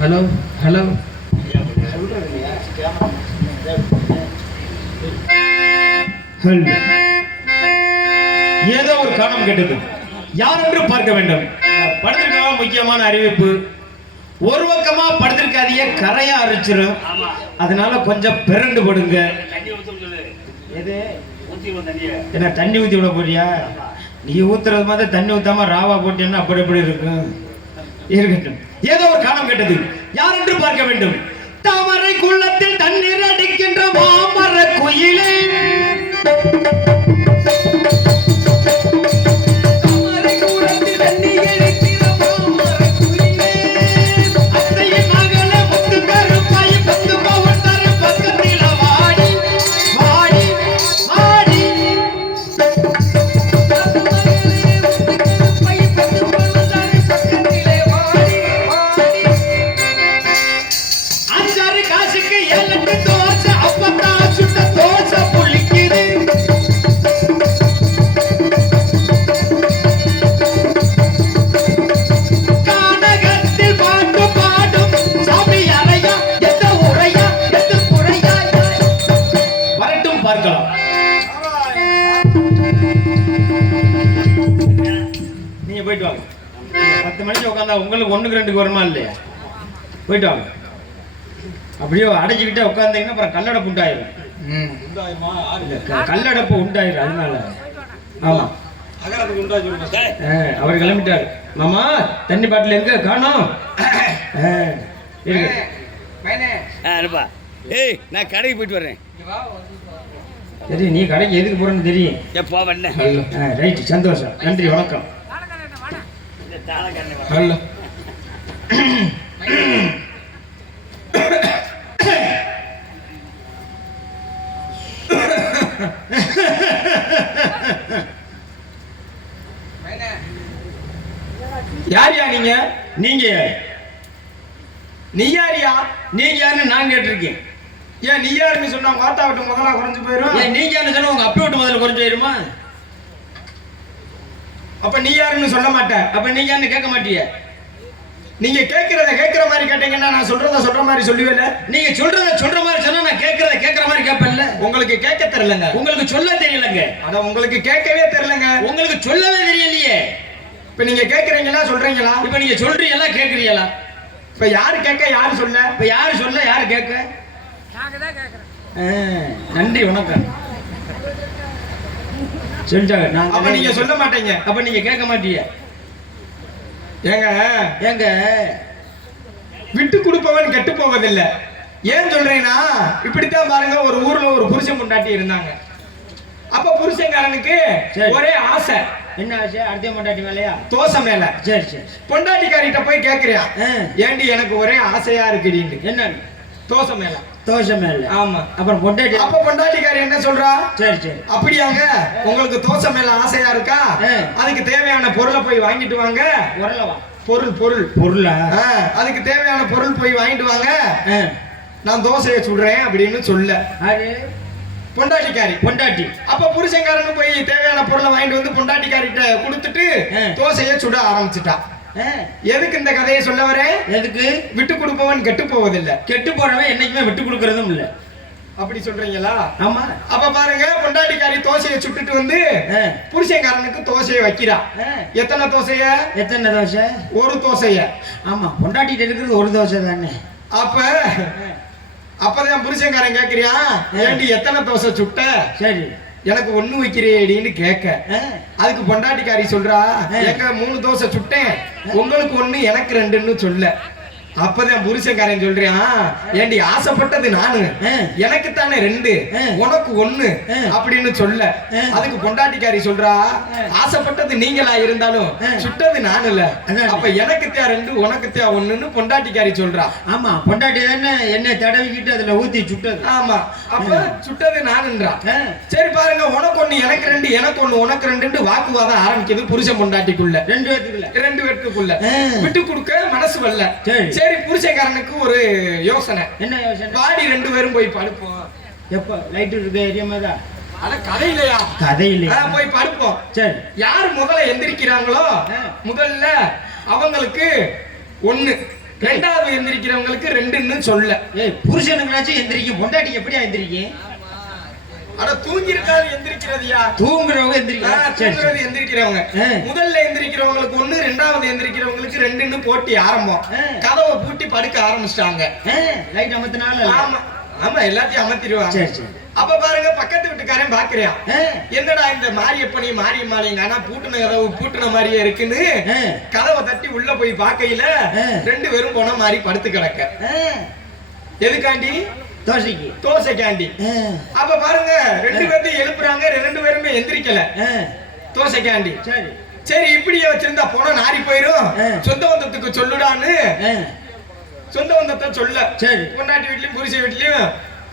Hello hello ஏதோ ஒரு காரணம் கேட்டது யார் என்று பார்க்க வேண்டும். படத்திற்காக முக்கியமான அறிவிப்பு. ஒரு பக்கமா படத்திற்காதிய கரையா அரைச்சிரும், அதனால கொஞ்சம் பிறண்டு படுங்க. என்ன தண்ணி ஊத்தி விட போறியா? நீ ஊத்துறது மாதிரி தண்ணி ஊத்தாம ராவா போட்டீங்கன்னா அப்படி எப்படி இருக்கும்? இருக்கட்டும். ஏதோ ஒரு காரணம் கேட்டது யார் என்று பார்க்க வேண்டும். தாமரை குள்ளத்தில் தண்ணீர் அடிக்கின்ற மாமர குயிலே, போயிட்டு வாங்க. 10 மணிக்கு உட்காந்தா உங்களுக்கு 1க்கு 2க்கு வருமா இல்லையா? போயிட்டு வாங்க. அப்படியே அடைச்சிக்கிட்டே உட்காந்தீங்கன்னா அப்புறம் கல்லடப்பு உண்டாயிரும். கல்லடப்பு உண்டாயிரும். அதனால ஆமா அவர் கிளம்பிட்டாரு. மாமா தண்ணி பாட்டில் எங்க காணோம்? ஏய் நான் கடைக்கு போயிட்டு வரேன். சரி, நீ கடைக்கு எதுக்கு போறேன்னு தெரியும். ரைட், சந்தோஷம், நன்றி, வணக்கம். ஹலோ யாரியா நீங்க? நீங்க யாரு? நீ யாரியா? நீங்க யாருன்னு நான் கேட்டிருக்கேன். ஏன் நீ யாருன்னு சொன்னா உங்க ஆத்தா விட்டு முதல்ல குறைஞ்சு போயிடும். ஏன் நீங்க யாருன்னு சொன்னா உங்க அப்பா விட்டு முதல்ல குறைஞ்சு போயிருமா? அப்ப நீ யாருன்னு சொல்ல மாட்டேன். அப்ப நீங்க யாருன்னு கேட்க மாட்டிய. நீங்க கேட்கறத கேட்கிற மாதிரி கேட்டீங்கன்னா நான் சொல்றத சொல்ற மாதிரி சொல்லுவேல. நீங்க சொல்றத சொல்ற மாதிரி சொன்னா நான் கேட்கறத கேட்கிற மாதிரி கேட்பேன்ல. உங்களுக்கு கேட்க தெரியலங்க, உங்களுக்கு சொல்ல தெரியலங்க. அத உங்களுக்கு கேட்கவே தெரியலங்க, உங்களுக்கு சொல்லவே தெரியலையே. இப்ப நீங்க கேட்கறீங்களா சொல்றீங்களா? இப்ப நீங்க சொல்றீங்களா கேட்கறீங்களா? இப்ப யாரு கேட்க யாரு சொல்ல? இப்ப யாரு சொல்ல யாரு கேட்க? நன்றி, வணக்கம். சொல்லிட்டாங்க. அப்ப நீங்க சொல்ல மாட்டீங்க, அப்ப நீங்க கேட்க மாட்டீங்க. ஏங்க ஏங்க விட்டு கொடுப்பவன் கெட்டு போவதில்லை, ஏன் சொல்றேன்னா இப்படித்தான் பாருங்க, ஒரு ஊர்ல ஒரு புருஷன் பொண்டாட்டி இருந்தாங்க. அப்ப புருஷன்காரனுக்கு சரி. ஒரே ஆசை. என்ன ஆச்சு? அடுத்த பொண்டாட்டி மேலையா? தோசை மேல. சரி சரி. பொண்டாட்டிக்காரிட்ட போய் கேக்குறியான், ஆ. ஏண்டி எனக்கு ஒரே ஆசையா இருக்குடின்னு. என்ன? தோசை மேல. தோசை மேல. ஆமா. அப்புறம் பொண்டாட்டி. அப்ப பொண்டாட்டிக்காரி என்ன சொல்றா? சரி சரி. அப்படியாங்க, உங்களுக்கு தோசை மேல ஆசையா இருக்கா? ஆ. அதுக்கு தேவையான பொருளை போய் வாங்கிட்டு வாங்க. உரலவா? பொருள் பொருள் பொருளா? ஆ, அதுக்கு தேவையான பொருள் போய் வாங்கிட்டு வாங்க, ஆ. நான் தோசையை சுடுறேன் அப்படின்னு சொல்ல அது பொண்டாட்டிக்காரி. பொண்டாட்டி. அப்ப புருஷன்காரனு போய் தேவையான பொருளை வாங்கிட்டு வந்து பொண்டாட்டிக்காரிட்ட கொடுத்துட்டு ஆ. தோசையை சுட ஆரம்பிச்சுட்டா. ஆ. எதுக்கு இந்த கதையை சொல்ல வரேன்? எதுக்கு? விட்டு கொடுப்பவன் கெட்டு போவதில்லை. கெட்டு போறவன் என்னைக்குமே விட்டு கொடுக்கறதும் இல்ல. அப்படி சொல்றீங்களா? ஆமா. அப்ப பாருங்க, பொண்டாட்டிக்காரி தோசையை சுட்டுட்டு வந்து ஆ. புருஷன்காரனுக்கு தோசையை வைக்கிறா. ஆ. எத்தனை தோசைய? எத்தனை தோசை? ஒரு தோசைய. ஆமா, பொண்டாட்டிட்டு இருக்கிறது ஒரு தோசை தானே. அப்ப அப்பதான் புருஷன்காரன் கேக்குறியான், ஏண்டி எத்தனை தோசை சுட்ட? சரி. எனக்கு ஒண்ணு வைக்கிறேடின்னு கேட்க, ஆ. அதுக்கு பொண்டாட்டிக்காரி சொல்றா, எங்க 3 தோசை சுட்டேன், உங்களுக்கு 1 எனக்கு 2ன்னு சொல்ல. அப்பதான் புருஷன்காரன் சொல்றான், ஏண்டி ஆசைப்பட்டது நானு, எனக்கு தானே 2, உனக்கு 1 அப்படின்னு சொல்ல. அதுக்கு பொண்டாட்டிக்காரி சொல்றா, ஆசைப்பட்டது நீங்களா இருந்தாலும் சுட்டது நானு இல்ல, அப்ப எனக்கு தே 2 உனக்கு தே 1ன்னு பொண்டாட்டிக்காரி சொல்றா. ஆமா, பொண்டாட்டி தானே எண்ணெய் தடவிக்கிட்டு அதுல ஊத்தி சுட்டது. ஆமா, அப்ப சுட்டது நானுன்றா. சரி பாருங்க, உனக்கு 1 எனக்கு 2 எனக்கு 1 உனக்கு 2ன்னு வாக்குவாதம் ஆரம்பிக்குது புருஷன் பொண்டாட்டிக்குள்ள. 2 பேருக்குள்ள விட்டு கொடுக்க மனசு வரல. சரி, புருஷன்காரனுக்கு ஒரு யோசனை. என்ன யோசனை? பாடி 2 பேரும் போய் படுப்போம். எப்ப லைட் இருக்க ஏரியாமாதா? அட கதையிலையா? கதையில போய் படுப்போம். சரி. யார் முதல்ல எந்திரிக்கிறாங்களோ முதல்ல அவங்களுக்கு 1, ரெண்டாவது எந்திரிக்கிறவங்களுக்கு 2ன்னு சொல்ல. ஏய், புருஷனுங்களாச்சும் எந்திரிக்கும், பொண்டாட்டி எப்படியா எந்திரிக்கும்? அட தூங்கி இருக்காது எந்திரிக்கிறதுயா? தூங்குறவங்க எந்திரிக்கலாம். தூங்குறது எந்திரிக்கிறவங்க. முதல்ல எந்திரிக்கிறவங்களுக்கு 1, ரெண்டாவது எந்திரிக்கிறவங்களுக்கு 2ன்னு போட்டி ஆரம்பம். கதவை பூட்டி படுக்க ஆரம்பிச்சிட்டாங்க. லைட் அமத்தினால. ஆமா ஆமா, எல்லாத்தையும் அமர்த்திடுவாங்க. சரி சரி. அப்ப பாருங்க, பக்கத்து வீட்டுக்காரன் பாக்குறான், என்னடா இந்த மாரியப்பனையும் மாரியம்மாளையும் ஆனா பூட்டின கதவு பூட்டின மாதிரியே இருக்குன்னு கதவை தட்டி உள்ள போய் பாக்கையில 2 பேரும் போன மாதிரி படுத்து கிடக்க. எதுக்காண்டி? தோசைக்கு. தோசைக்காண்டி. அப்ப பாருங்க, 2 பேர்த்தையும் எழுப்புறாங்க, 2 பேருமே எந்திரிக்கல. தோசைக்காண்டி. சரி சரி, இப்படியே வச்சிருந்தா போன நாரி போயிரும், சொந்த பந்தத்துக்கு சொல்லுடான்னு சொந்த பந்தத்தை சொல்ல. சரி. பொண்டாட்டி வீட்லயும் புருஷன் வீட்லயும்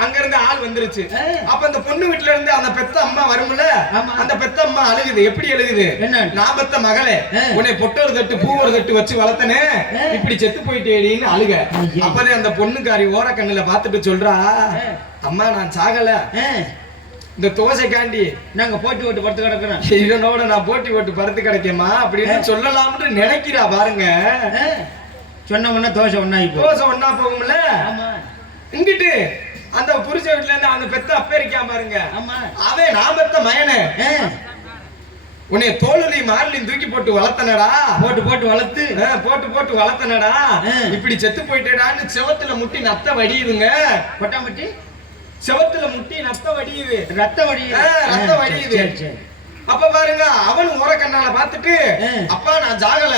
அங்க இருந்து ஆள் வந்துருச்சு. அப்ப அந்த பொண்ணு வீட்டுல இருந்து அந்த பெத்த அம்மா வரும்ல, அந்த பெத்த அம்மா அழுகுது. எப்படி அழுகுது? நான் பெத்த மகளே, உன்னை பொட்டொரு தட்டு பூவொரு தட்டு வச்சு வளர்த்தனே, இப்படி செத்து போயிட்டேடின்னு அழுக. அப்பதே அந்த பொண்ணுக்காரி ஓர கண்ணுல பாத்துட்டு சொல்றா, அம்மா நான் சாகல, இந்த தோசைக்காண்டி நாங்க போட்டி ஓட்டு படுத்து கிடக்குறோம், இதனோட நான் போட்டி ஓட்டு படுத்து கிடக்கேம்மா அப்படின்னு சொல்லலாம்னு நினைக்கிறா. பாருங்க, சொன்ன உடனே தோசை ஒண்ணா தோசை ஒண்ணா போகும்ல. இங்கிட்டு அந்த புருஷ வீட்டுல இருந்து அந்த பெத்த அப்ப இருக்கான் பாருங்க, அவன் நான் பெத்த மயனே, உன்னை தோளுலையும் மார்லையும் தூக்கி போட்டு வளர்த்தனடா, போட்டு வளர்த்து போட்டு வளர்த்தனடா, இப்படி செத்து போயிட்டேடான்னு செவத்துல முட்டி நத்த வடியுதுங்க. கொட்டாமட்டி செவத்துல முட்டி நத்த வடியுது, ரத்த வடியுது. அப்ப பாருங்க, அவன் ஓர கண்ணால பாத்துட்டு, அப்பா நான் ஜாகல,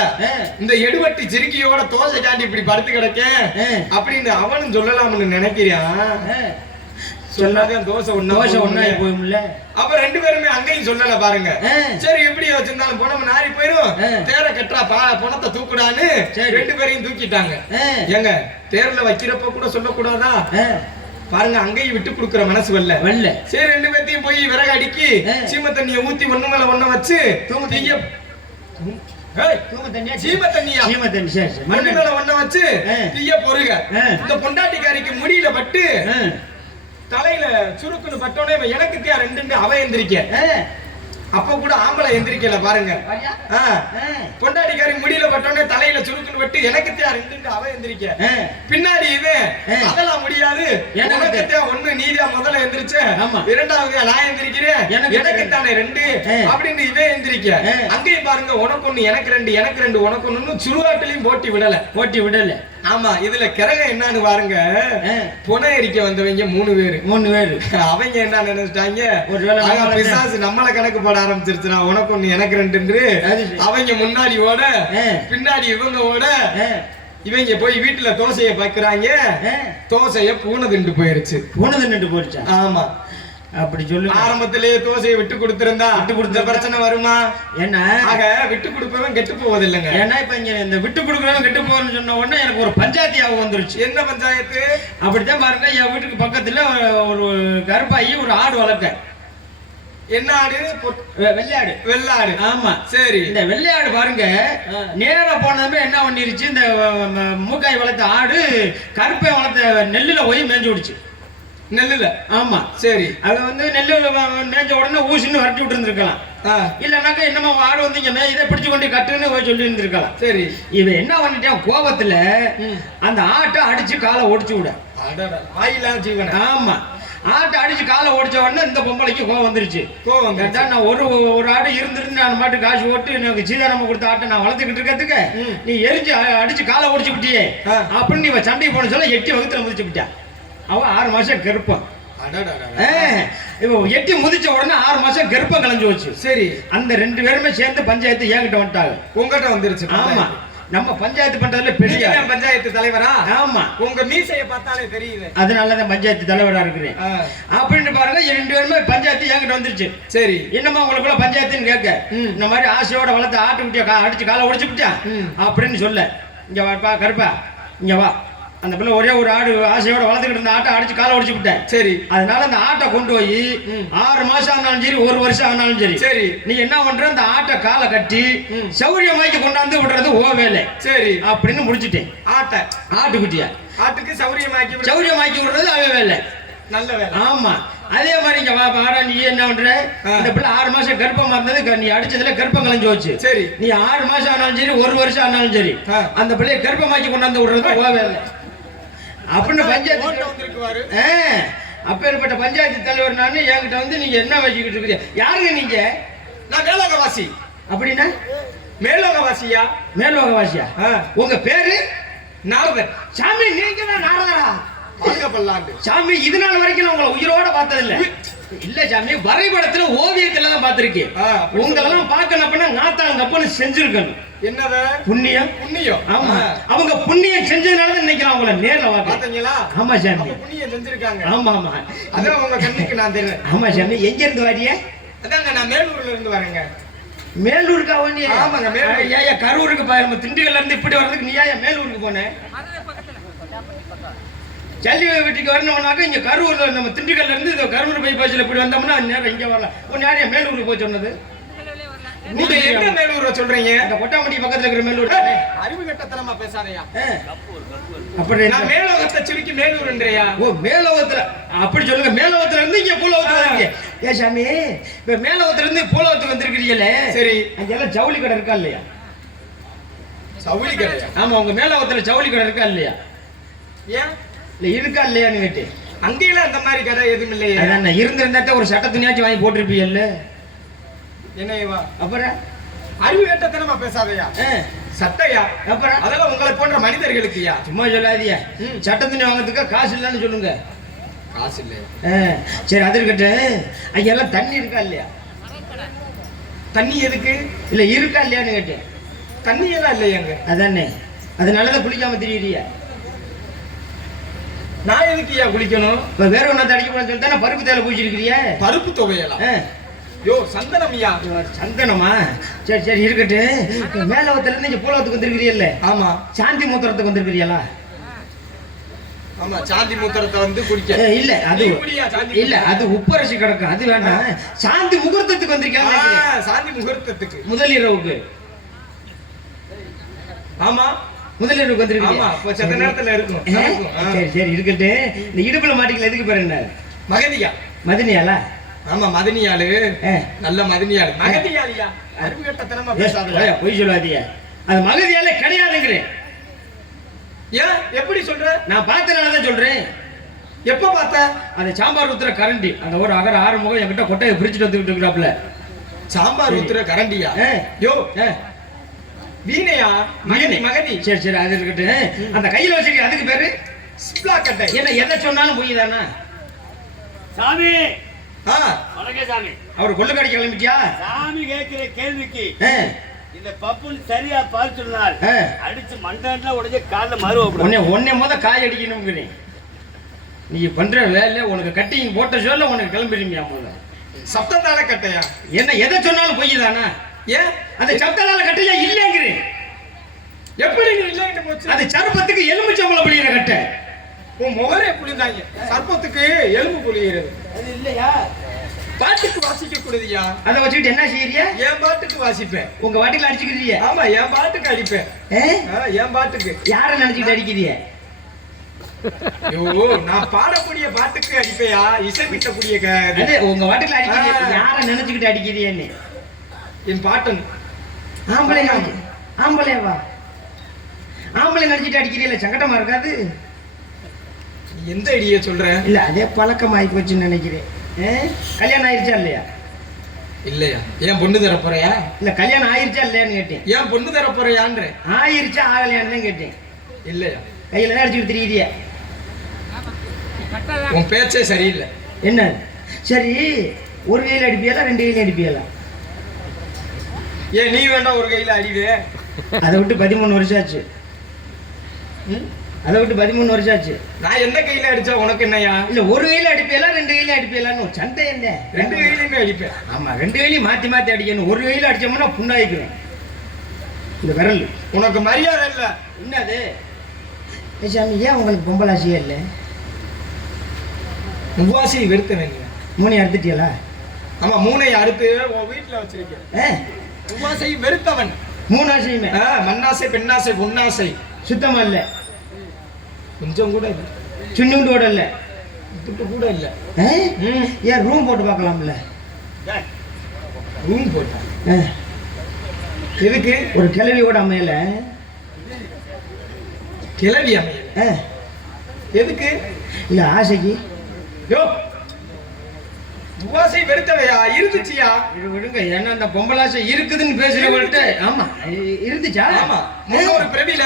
இந்த எடுவட்டி சிறுக்கியோட தோசை காண்டி இப்படி படுத்து கிடக்கேன் அப்படின்னு அவனும் சொல்லலாம்னு நினைக்கிறான். சொன்னாதான் தோசை ஒண்ணாயி போயும்ல. அப்ப 2 பேருமே அங்கேயும் சொல்லல பாருங்க. சரி, எப்படி வச்சிருந்தாலும் பொணம் நாரி போயிரும், தேர கட்டுறா பொணத்தை தூக்குடான்னு 2 பேரையும் தூக்கிட்டாங்க. ஏங்க, தேர்ல வைக்கிறப்ப கூட சொல்லக்கூடாதா? பாருங்க, அங்கேயும் விட்டு கொடுக்குற மனசு வரல. சரி, 2 பேர்த்தையும் போய் விறகு அடுக்கி சீம தண்ணியை ஊத்தி ஒண்ணு மேல ஒண்ண வச்சு சீம தண்ணியா ஒண்ணு மேல ஒண்ண வச்சு தீய பொறுக. இந்த பொண்டாட்டிக்காரிக்கு முடியல பட்டு தலையில சுருக்குன்னு பட்டோனே எனக்கு தே 2ன்னு அவ எந்திரிக்க. அப்ப கூட ஆம்பளை எந்திரிக்கல பாருங்க. பொண்டாட்டிக்காரி முடியல பட்டோனே தலையில சுருக்குன்னு பட்டு எனக்கு தே 2ன்னு அவ எந்திரிக்க. பின்னாடி இது அதெல்லாம் முடியாது, எனக்கு தே 1 நீதியா முதல்ல எந்திரிச்ச, இரண்டாவது நான் எந்திரிக்கிறேன், எனக்கு தானே 2 அப்படின்னு இவன் எந்திரிக்க. அங்கேயும் பாருங்க, உனக்கு 1 எனக்கு 2 எனக்கு 2 உனக்கு 1ன்னு சுருவாட்டிலையும் போட்டி விடல. ஆமா, இதுல கிரக என்னன்னு பாருங்க, புனை எரிக்க வந்தவங்க 3 பேரு. அவங்க என்ன நினைச்சிட்டாங்க, பிசாசு நம்மள கணக்கு போட ஆரம்பிச்சிருச்சுனா, உனக்கு 1 எனக்கு 2 அவங்க முன்னாடி ஓட, பின்னாடி இவங்க ஓட, இவங்க போய் வீட்டுல தோசையை பாக்குறாங்க, தோசைய பூனை திண்டு போயிருச்சு. பூனை தின்னுட்டு போயிடுச்சா? ஆமா. அப்படி சொல்லு. ஆரம்பத்திலேயே தோசையை விட்டு கொடுத்திருந்தா விட்டு கொடுத்த பிரச்சனை வருமா? என்ன ஆக விட்டு கொடுப்பவன் கெட்டு போவதில்லைங்க. ஏன்னா இப்ப இங்க இந்த விட்டு கொடுக்குறவன் கெட்டு போறேன்னு சொன்ன உடனே எனக்கு ஒரு பஞ்சாயத்து ஞாபகம் வந்துருச்சு. என்ன பஞ்சாயத்து? அப்படித்தான் பாருங்க, என் வீட்டுக்கு பக்கத்துல ஒரு கருப்பாயி ஒரு ஆடு வளர்க்க. என்ன ஆடு? வெள்ளையாடு. வெள்ளாடு. ஆமா. சரி. இந்த வெள்ளையாடு பாருங்க, நேரா போனதுமே என்ன பண்ணிருச்சு, இந்த மூக்காய் வளர்த்த ஆடு கருப்பை வளர்த்த நெல்லுல போய் மேய்ஞ்சு விடுச்சு. நெல்லுல? ஆமா. சரி. அது வந்து நெல்லுல மேய்ஞ்ச உடனே ஊசின்னு வரட்டி விட்டு இருந்திருக்கலாம். இல்லனாக்கா என்னமா ஆடு வந்து இங்க இதை பிடிச்சு கொண்டு கட்டுன்னு போய் சொல்லி இருந்திருக்கலாம். சரி. இவன் என்ன பண்ணிட்டான், கோபத்துல அந்த ஆட்டை அடிச்சு காலை ஒடிச்சு விட. வாயிலாம் ஜீவன். ஆமா. ஆட்டை அடிச்சு காலை ஓடிச்ச உடனே இந்த பொம்பளைக்கு கோவம் வந்துருச்சு. கோவம் நான் ஒரு ஆடு இருந்திருந்து நான் மாட்டு காசு ஓட்டு எனக்கு சீதாராம கொடுத்த ஆட்டை நான் வளர்த்துக்கிட்டு இருக்கிறதுக்கு நீ எரிஞ்சு அடிச்சு காலை ஓடிச்சு விட்டியே அப்படின்னு நீ சண்டைக்கு போன சொல்ல எட்டி வகுத்துல முதிச்சு விட்டா. அவன் 6 மாசம் கருப்பான். எட்டி முதிச்ச உடனே 6 மாசம் கருப்பம் கலைஞ்சு வச்சு. சரி. அந்த 2 பேருமே சேர்ந்து பஞ்சாயத்து என்கிட்ட வந்துட்டாங்க. உங்ககிட்ட வந்துருச்சு. ஆமா. நம்ம பஞ்சாயத்து பண்றதுல பெரிய பஞ்சாயத்து தலைவரா? ஆமா. உங்க மீசையை பார்த்தாலே தெரியுது. அதனாலதான் பஞ்சாயத்து தலைவரா இருக்கிறேன் அப்படின்னு பாருங்க. 2 பேருமே பஞ்சாயத்து என்கிட்ட வந்துருச்சு. சரி. என்னமா உங்களுக்குள்ள பஞ்சாயத்துன்னு கேட்க, இந்த மாதிரி ஆசையோட வளர்த்த ஆட்டு குட்டியா அடிச்சு காலை உடைச்சு விட்டா அப்படின்னு சொல்ல, இங்க வாப்பா கருப்பா இங்க வா, அந்த பிள்ளை ஒரே ஒரு ஆடு ஆசையோட வளர்த்துக்கிட்டு இருந்த ஆட்டை அடிச்சு காலை உடைச்சு விட்டேன். சரி. அதனால அந்த ஆட்டை கொண்டு போய் 6 மாசம் ஆனாலும் சரி 1 வருஷம் ஆனாலும் சரி, சரி நீ என்ன பண்ற, அந்த ஆட்டை காலை கட்டி சௌரியமாக்கி கொண்டாந்து விடுறது ஓ வேலை. சரி அப்படின்னு முடிச்சுட்டேன். ஆட்டுக்குட்டியா ஆட்டுக்கு சௌரியமாக்கி விடுறது அவ வேலை. நல்ல வேலை. ஆமா. அதே மாதிரி இங்க வாடா, நீ என்ன பண்ற, இந்த பிள்ளை 6 மாசம் கர்ப்பமா இருந்தது, நீ அடிச்சதுல கர்ப்பம் கலைஞ்சு வச்சு. சரி. நீ 6 மாசம் ஆனாலும் சரி 1 வருஷம் ஆனாலும் சரி அந்த பிள்ளைய கர்ப்பமாக்கி கொண்டாந்து விடுறது ஓ வேலை அப்படின்னு பஞ்சாயத்து. அப்பேற்பட்ட பஞ்சாயத்து தலைவர் நான் என்கிட்ட வந்து நீங்க என்ன வச்சுக்கிட்டு இருக்கிறீங்க? யாருங்க நீங்க? நான் மேலோகவாசி. அப்படின்னா மேலோகவாசியா? மேலோகவாசியா? உங்க பேரு? நாரதர். சாமி நீங்க தான் நாரதரா? சாமி இது நாள் வரைக்கும் நான் உங்களை உயிரோட பார்த்தது இல்ல. இல்ல சாமி, வரைபடத்துல ஓவியத்துல தான் பார்த்திருக்கேன். உங்களெல்லாம் பார்க்கணும் அப்படின்னா நாத்தாங்க அப்பன்னு செஞ்சிருக்கணும். என்னவ? புண்ணியம். புண்ணியம். ஆமா. அவங்க புண்ணியம் செஞ்சதுனால தான் இன்னைக்கு அவங்கள நேர்ல பாத்தீங்களா? ஆமா சாமி. புண்ணியம் செஞ்சிருக்காங்க. ஆமா ஆமா. அதான் உங்க கண்ணுக்கு நான் தெரியும். ஆமா சாமி. எங்க இருந்து வாடிய? அதாங்க நான் மேலூர்ல இருந்து வரேங்க. மேலூருக்கு அவனி? ஆமாங்க மேலூர். ஏயா கரூருக்கு நம்ம திண்டுக்கல்ல இருந்து இப்படி வர்றதுக்கு நீ ஏன் மேலூருக்கு போன? ஜல்லி வீட்டுக்கு வரணும்னாக்க இங்க கரூர்ல நம்ம திண்டுக்கல்ல இருந்து கரூர் பைபாஸ்ல இப்படி வந்தோம்னா நேரம் இங்க வரலாம். உன் யாரையா மேலூருக்கு போய் சொன்னது? நீங்க என்ன மேலூரை சொல்றீங்க? அந்த கொட்டாமட்டி பக்கத்துல இருக்கிற மேலூர். அறிவு கட்டத்தனமா பேசாதயா. அப்படி நான் மேலோகத்தை சுருக்கி மேலூர்ன்றியா? ஓ மேலோகத்துல அப்படி சொல்லுங்க. மேலோகத்துல இருந்து இங்க பூலோகத்துல இருக்கீங்க. ஏ சாமி, இப்ப மேலோகத்துல இருந்து பூலோகத்துக்கு வந்திருக்கிறீங்களே. சரி. அங்கெல்லாம் ஜவுளி கடை இருக்கா இல்லையா? ஜவுளி கடை? ஆமா. உங்க மேலோகத்துல ஜவுளி கடை இருக்கா இல்லையா? ஏன் இல்ல இருக்கா இல்லையான்னு கேட்டு. அங்கெல்லாம் அந்த மாதிரி கடை எதுவும் இல்லையா? அதான் இருந்திருந்தா ஒரு சட்ட துணியாச்சும் வாங்கி போட்டிருப்பீங்கல்ல. என்னையவா? அப்புறம் அறிவு கட்டத்தனமா பேசாதயா. சட்டையா? அப்புறம் அதெல்லாம் உங்களை போன்ற மனிதர்களுக்குயா. சும்மா சொல்லாதியா. சட்ட துணி வாங்கறதுக்கு காசு இல்லைன்னு சொல்லுங்க. காசு இல்லையா? சரி அது இருக்கட்டும். அங்கெல்லாம் தண்ணி இருக்கா இல்லையா? தண்ணி எதுக்கு? இல்ல இருக்கா இல்லையான்னு கேட்டேன். தண்ணி எல்லாம் இல்லையாங்க. அதானே, அதனாலதான் குளிக்காம திரியிறியா? நான் எதுக்குயா குளிக்கணும்? இப்ப வேற ஒண்ணா தடிக்க போன சொல்லி தானே பருப்பு தேலை பூச்சிருக்கிறியா? பருப்பு துவையலாம். யோ சந்தனம்யா. சந்தனமா? சரி சரி இருக்கட்டும். மேலோகத்துல இருந்து இங்க பூலோகத்துக்கு வந்திருக்கிறீல்ல? ஆமா. சாந்தி மூத்திரத்துக்கு வந்திருக்கிறீங்களா? ஆமா. சாந்தி மூத்திரத்தை வந்து குடிக்க இல்ல அது இல்ல, அது உப்பரசி கிடக்கும், அது வேண்டாம். சாந்தி முகூர்த்தத்துக்கு வந்திருக்கீங்களா? சாந்தி முகூர்த்தத்துக்கு முதலிரவுக்கு. ஆமா முதலிரவுக்கு வந்திருக்கீங்க. ஆமா. அப்ப சத்த நேரத்துல இருக்கும். சரி சரி இருக்கட்டும். இந்த இடுப்புல மாட்டிக்கல எதுக்கு பேர் என்ன? மகதியா. மதினியாலா? ஆமா மதினியாளு. நல்ல மதினியாளு. மகதியாலியா? அறிவு கட்டத்தனமா பேசாதயா. பொய் சொல்லாதீங்க. அது மகதியால கிடையாதுங்கிறேன். ஏன் எப்படி சொல்ற? நான் பார்த்தனாலதான் சொல்றேன். எப்ப பார்த்த? அந்த சாம்பார் ஊத்துற கரண்டி அந்த ஒரு அகர 6 முகம் என்கிட்ட கொட்டையை பிரிச்சுட்டு வந்துட்டு இருக்கிறாப்ல. சாம்பார் ஊத்துற கரண்டியா? யோ வீணையா? மகதி. மகதி. சரி சரி அது இருக்கட்டும். அந்த கையில வச்சிருக்க அதுக்கு பேரு ஸ்ப்ளா கட்டை. என்ன எதை சொன்னாலும் பொய் தானா? சாமி வணக்கம் சாமி. அவர் கொள்ளுக்கடை கிளம்பிட்டியா? சாமி கேட்கிற கேள்விக்கு இந்த பப்புன்னு சரியா பார்த்து சொன்னால் ஆ. அடிச்சு மண்டல உடஞ்ச காலில் மறுவ உன்னை முத காய் அடிக்கணும். நீ பண்ற வேலை உனக்கு கட்டிங் போட்ட சொல்ல உனக்கு கிளம்பிடுமியா போல. சப்தத்தால கட்டையா? என்ன எதை சொன்னாலும் பொய் தானா? ஏன் அந்த சப்தத்தால கட்டையா இல்லைங்கிறேன். எப்படி நீ இல்லைன்னு போச்சு? அது சர்ப்பத்துக்கு எலுமிச்சம்பழம் புளியிற கட்டை. உன் முகரே புளிந்தாங்க. சர்ப்பத்துக்கு எலும்பு புளிகிறது. அது இல்லையா? பாட்டுக்கு வாசிக்க கூடாதியா? அதை வச்சுக்கிட்டு என்ன செய்யறியா? என் பாட்டுக்கு வாசிப்பேன். உங்க பாட்டுக்கு அடிச்சுக்கிறீங்க? ஆமா, என் பாட்டுக்கு அடிப்பேன். என் பாட்டுக்கு. யாரை நினைச்சுக்கிட்டு அடிக்கிறீங்க? ஐயோ, நான் பாடக்கூடிய பாட்டுக்கு அடிப்பையா? இசை மீட்டக்கூடிய உங்க பாட்டுக்கு அடிக்கிறீங்க. யாரை நினைச்சுக்கிட்டு அடிக்கிறீன்னு? என் பாட்டன். ஆம்பளைவா? ஆம்பளை நினைச்சிட்டு அடிக்கிறீங்களா? சங்கடமா இருக்காது? எந்த அடிய சொல்ற? இல்ல அதே பழக்கம் ஆகி போச்சுன்னு நினைக்கிறேன். கல்யாணம் ஆயிடுச்சா இல்லையா? இல்லையா? ஏன் பொண்ணு தர போறியா? இல்ல கல்யாணம் ஆயிடுச்சா இல்லையான்னு கேட்டேன். ஏன் பொண்ணு தர போறியான்ற? ஆயிருச்சா ஆகலையான்னு தான் கேட்டேன். இல்லையா? கையில தான் அடிச்சுட்டு திரியிறிய. உன் பேச்சே சரியில்லை. என்ன சரி, ஒரு கையில அடிப்பியலா ரெண்டு கையில அடிப்பியலா? ஏன் நீ வேண்டாம் ஒரு கையில அடிவே? அதை விட்டு 13 வருஷம் ஆச்சு. அதை விட்டு 13 வருஷம் ஆச்சு. நான் எந்த கையில அடிச்சா உனக்கு என்னையா? இல்ல ஒரு கையில அடிப்பியலா ரெண்டு கையில அடிப்பியலான்னு ஒரு சண்டை என்ன? ரெண்டு கையிலுமே அடிப்பேன். ஆமா, ரெண்டு கையிலையும் மாத்தி மாத்தி அடிக்கணும். ஒரு கையில அடிச்சோம்னா புண்ணாயிக்கும் இந்த விரல். உனக்கு மரியாதை இல்ல. என்னது சாமி? ஏன் உங்களுக்கு பொம்பளாசியே இல்லை? உவாசி வெறுத்த வேண்டிய 3 அறுத்துட்டியலா? ஆமா, 3 அறுத்து உன் வீட்டுல வச்சிருக்கேன். உவாசை வெறுத்தவன். 3 ஆசையுமே மண்ணாசை, பெண்ணாசை, பொன்னாசை சுத்தமா இல்ல. கொஞ்சம் கூட இல்ல. சுண்ணுண்டு கூட இல்ல. துட்டு கூட இல்ல. ஏன் ரூம் போட்டு பார்க்கலாம்ல? ரூம் போட்டா எதுக்கு? ஒரு கிளவியோட அமையல. கிளவி அமையல எதுக்கு? இல்ல ஆசைக்கு. யோ, உவாசை வெறுத்தவையா? இருந்துச்சியா? விடுங்க. ஏன்னா அந்த பொம்பளாசை இருக்குதுன்னு பேசுறவங்கள்ட்ட. ஆமா இருந்துச்சா? ஆமா, ஒரு பிறவில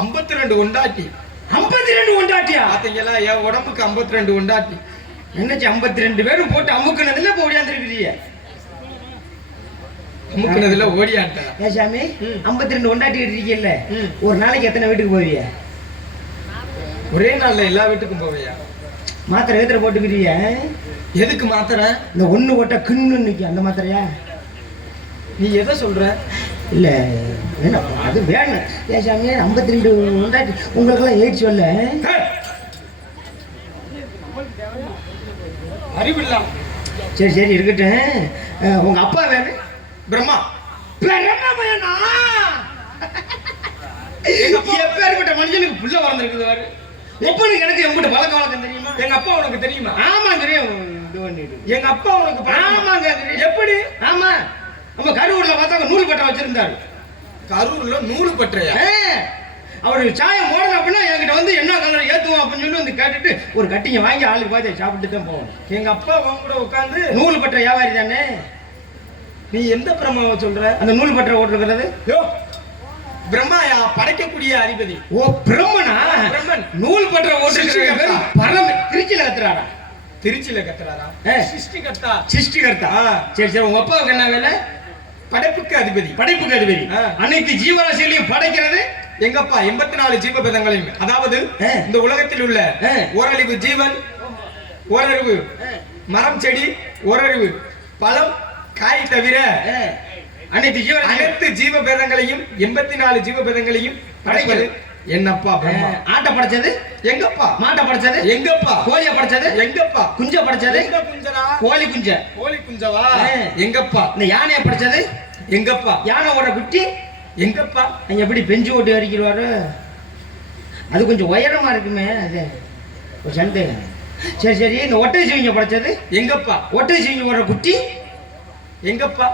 52 கொண்டாட்டி. 52 கொண்டாட்டியா? பாத்தீங்களா? என் உடம்புக்கு 52 கொண்டாட்டி. என்னச்சு 52 பேரும் போட்டு அமுக்குனதுல இப்ப ஓடியாந்துருக்கிறீங்க. அமுக்குனதுல ஓடியாண்டா? ஏன் சாமி 52 கொண்டாட்டி இருக்கீங்கல்ல, ஒரு நாளைக்கு எத்தனை வீட்டுக்கு போவீங்க? ஒரே நாள்ல எல்லா வீட்டுக்கும் போவியா? மாத்திரை ஏத்திர போட்டுக்கிறீங்க. எதுக்கு மாத்திரை? இந்த ஒண்ணு போட்டா கிண்ணு நிக்க அந்த மாத்திரையா? நீ எதை சொல்ற? இல்ல என்ன அது வேணும். ஏன் சாமி 52 கொண்டாட்டி உங்களுக்கெல்லாம் எய்ட்ஸ் வரல? அறிவில்லாம். சரி சரி இருக்கட்டும். உங்க அப்பா வேணும்? பிரம்மா. பிரம்மா பையனா? எப்பேற்பட்ட மனுஷனுக்கு புள்ள வளர்ந்துருக்குது பாரு. ஒப்பனுக்கு எனக்கு எம்பிட்டு பழக்க வழக்கம் தெரியுமா? எங்க அப்பா உனக்கு தெரியுமா? ஆமா தெரியும். எங்க அப்பா உனக்கு? ஆமாங்க. எப்படி? ஆமா, நம்ம கரூர்ல பார்த்தா நூல் பட்டை வச்சிருந்தாரு. கரூர்ல நூல் பட்டையா? அவருக்கு சாயம் போடணும் அப்படின்னா என்கிட்ட வந்து என்ன கலர் ஏத்துவோம் அப்படின்னு சொல்லி வந்து கேட்டுட்டு ஒரு கட்டிங்க வாங்கி ஆளுக்கு பார்த்து சாப்பிட்டு தான் போவோம். எங்க அப்பா உன் கூட உட்காந்து நூல் பட்டை வியாபாரி தானே. நீ எந்த பிரம்மாவை சொல்ற? அந்த நூல் பட்டை ஓட்டுறது பிரம்மாயா? படைக்கக்கூடிய அதிபதி. ஓ பிரம்மனா? பிரம்மன். நூல் பட்டை ஓட்டுறது பரம. திருச்சியில கத்துறாரா? திருச்சியில கத்துறாரா? சிருஷ்டிகர்த்தா. சிருஷ்டிகர்த்தா. சரி சரி. உங்க அப்பாவுக்கு என்ன வேலை? படைப்புக்கு அதிபதி. படைப்புக்கு அதிபதி. அனைத்து ஜீவராசிகளையும் படைக்கிறது எங்கப்பா. 84 ஜீவபேதங்களையும், அதாவது இந்த உலகத்தில் உள்ள ஓரறிவு ஜீவன், ஓரறிவு மரம், செடி, ஓரறிவு பழம், காய் தவிர அனைத்து ஜீவபேதங்களையும் 84 ஜீவபேதங்களையும் படைப்பது என்னப்பா பிரம்மா. ஆட்டை படைச்சது எங்கப்பா. மாட்டை படைச்சது எங்கப்பா. கோழியை படைச்சது எங்கப்பா. குஞ்ச படைச்சது எங்க குஞ்சரா? கோழி குஞ்ச. கோழி குஞ்சவா? எங்கப்பா. இந்த யானையை படைச்சது எங்கப்பா. யானையோட குட்டி எங்கப்பா. அங்க எப்படி பெஞ்சு ஓட்டி அடிக்கிறாரு? அது கொஞ்சம் உயரமா இருக்குமே, அது ஒரு சந்தேகம். சரி சரி. இந்த ஒட்டை சிவிங்க படைச்சது எங்கப்பா. ஒட்டை சிவிங்க குட்டி எங்கப்பா.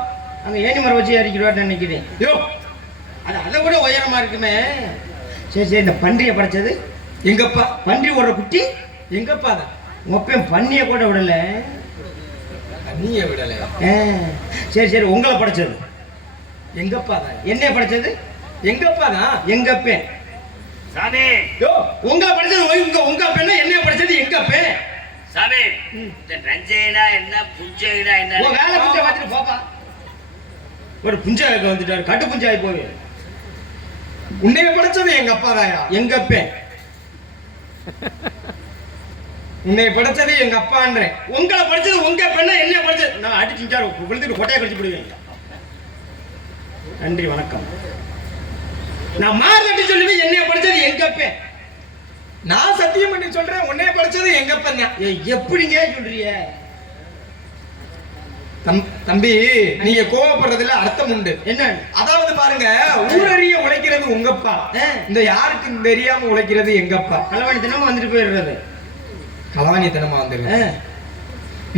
அங்க ஏணி மரம் வச்சு அடிக்கிறாரு நினைக்கிறேன். யோ, அது அதை விட உயரமா இருக்குமே. சரி சரி. இந்த பன்றியை படைச்சது எங்கப்பா. பன்றி ஓடுற குட்டி எங்கப்பா. மொப்பையும் பன்னியை கூட விடல. நீயே விடல. சரி சரி. உங்களை படைச்சது எங்கப்பா. என்னைய படைச்சது எங்கப்பா தான். எங்க அப்பே. சாமி உங்களை படைச்சது உங்க அப்பேன்னா என்னைய படைச்சது எங்க அப்பே. சாமி இந்த நஞ்சைனா என்ன புஞ்சைனா என்ன? வேலை புஞ்சை பார்த்துட்டு போப்பா. ஒரு புஞ்சாய்க்கு வந்துட்டாரு, கட்டு புஞ்சாய் போய். உன்னைய படைச்சது எங்க அப்பாதாயா? எங்க அப்பேன் உன்னைய படைச்சது எங்க அப்பான்றேன். உங்களை படிச்சது உங்க பெண்ணா என்ன படிச்சது? நான் அடிச்சுட்டாரு விழுந்துட்டு கொட்டையை கடிச்சு போடுவேன். நன்றி வணக்கம். நான் மார்கட்டி சொல்லுவேன், என்னைய படிச்சது எங்க அப்பேன். நான் சத்தியம் பண்ணி சொல்றேன், உன்னைய படைச்சது எங்க அப்பன் தான். எப்படிங்க சொல்றீங்க? தம்பி, நீங்க கோவப்படுறதுல அர்த்தம் உண்டு. என்ன? அதாவது பாருங்க, ஊரறிய உழைக்கிறது உங்கப்பா, இந்த யாருக்கும் தெரியாம உழைக்கிறது எங்கப்பா. களவாணி தினமும் வந்துட்டு போயிடுறது. களவாணி தினமா வந்துரு.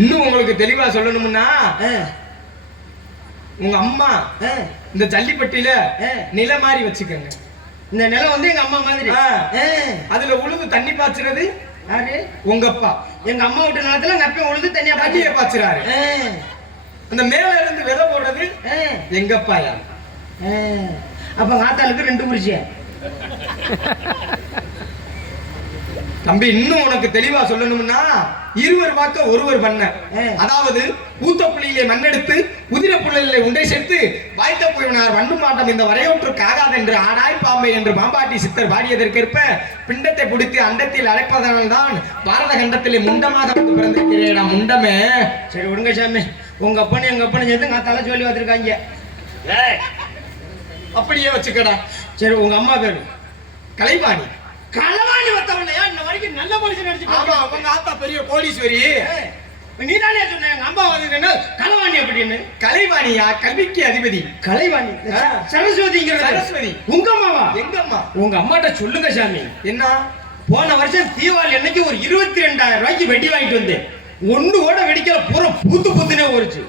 இன்னும் உங்களுக்கு தெளிவா சொல்லணும்னா, உங்க அம்மா இந்த ஜல்லிப்பட்டியில நில மாதிரி வச்சுக்கோங்க. இந்த நிலம் வந்து எங்க அம்மா மாதிரி. அதுல உழுது தண்ணி பாய்ச்சுறது யாரு? உங்கப்பா. எங்க அம்மா விட்ட நேரத்துல எங்க அப்பா உழுது தண்ணியை பாய்ச்சுறாரு. அந்த மேல இருந்து விதை போடுறது எங்கப்பா. யார்? அப்ப ஆத்தாளுக்கு 2 குறிச்சியா? தம்பி, இன்னும் உனக்கு தெளிவா சொல்லணும்னா, இருவர் வாக்க ஒருவர் பண்ண. அதாவது பூத்த புள்ளியிலே மண்ணெடுத்து உதிர புள்ளியிலே உண்டை சேர்த்து வாய்த்த புயனார் வண்டு மாட்டம் இந்த வரையொற்றுக்கு ஆகாது என்று ஆடாய் பாம்பை என்று மாம்பாட்டி சித்தர் பாடியதற்கேற்ப பிண்டத்தை பிடித்து அண்டத்தில் அழைப்பதனால்தான் பாரத கண்டத்திலே முண்டமாக வந்து பிறந்திருக்கிறேடா முண்டமே. சரி விடுங்க சாமி, உங்க அப்பனு எங்க அப்பனு சேர்த்து நான் தலை சொல்லி வந்திருக்காங்க. அப்படியே வச்சுக்கடா. சரி, உங்க அம்மா பேரு கலைவாணி. களவாணி வந்தவனையா இன்ன வரைக்கும் நல்ல மனுஷன் நடிச்சு? ஆமா, அவங்க ஆத்தா பெரிய கோடீஸ்வரி. நீ தானே சொன்ன எங்க அம்மா வந்து களவாணி அப்படின்னு? கலைவாணியா, கல்விக்கு அதிபதி. கலைவாணி சரஸ்வதிங்கிற சரஸ்வதி உங்க அம்மாவா? எங்க அம்மா. உங்க அம்மாட்ட சொல்லுங்க சாமி. என்ன? போன வருஷம் தீபாவளி அன்னைக்கு ஒரு 22,000 ரூபாய்க்கு வெடி வாங்கிட்டு வந்தேன். ஒண்ணு கூட வெடிக்கல, பூரா பூத்து பூத்துனே ஓடிச்சு.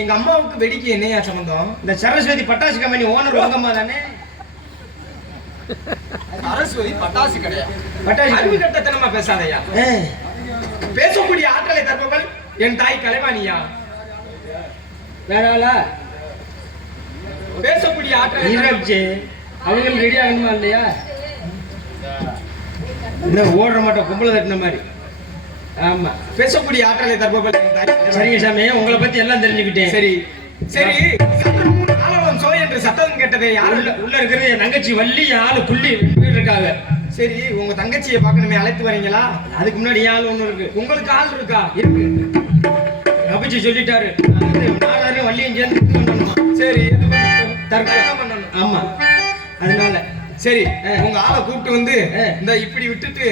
எங்க அம்மாவுக்கு வெடிக்க என்னையா சம்பந்தம்? இந்த சரஸ்வதி பட்டாசு கம்பெனி ஓனர் உங்க அம்மா தானே? சரஸ்வதி பட்டாசு கிடையாது. பட்டாசு அறிவு கட்டத்தனமா பேசாதயா. பேசக்கூடிய ஆற்றலை தருபவள் என் தாய் கலைவாணியா. வேறாளா? பேசக்கூடிய ஆற்றலை அவங்களுக்கு ரெடி ஆகணுமா இல்லையா? இன்னும் ஓடுற மாட்டோம் கும்பல தட்டின மாதிரி. ஆமா, பேசக்கூடிய ஆற்றலை தருபவள் என் தாய். சரிங்க சாமி, உங்களை பத்தி எல்லாம் தெரிஞ்சுக்கிட்டேன். சரி சரி. சோ என்று சத்தம் கேட்டதே யாரு? உள்ள இருக்கிறது என் தங்கச்சி வள்ளி, ஆளு புள்ளி 2 பேர் இருக்காங்க. சரி, உங்க தங்கச்சியை பார்க்கணுமே, அழைத்து வரீங்களா? அதுக்கு முன்னாடி ஆள் ஒண்ணு இருக்கு. உங்களுக்கு ஆள் இருக்கா? இருக்கு. அபிச்சு சொல்லிட்டாரு, நானும் வள்ளியும் சேர்ந்து பண்ணணுமா? சரி, தற்கொலை பண்ணணும். ஆமா, அதனால சரி, உங்க ஆளை கூப்பிட்டு வந்து இந்த இப்படி விட்டுட்டு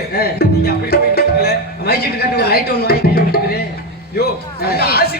நீங்க அப்படி போயிட்டு இருக்கல வயிச்சுட்டு கட்ட ஒரு லைட் ஒன்று வாங்கி கையை விட்டுக்கிறேன். யோ, ஆசி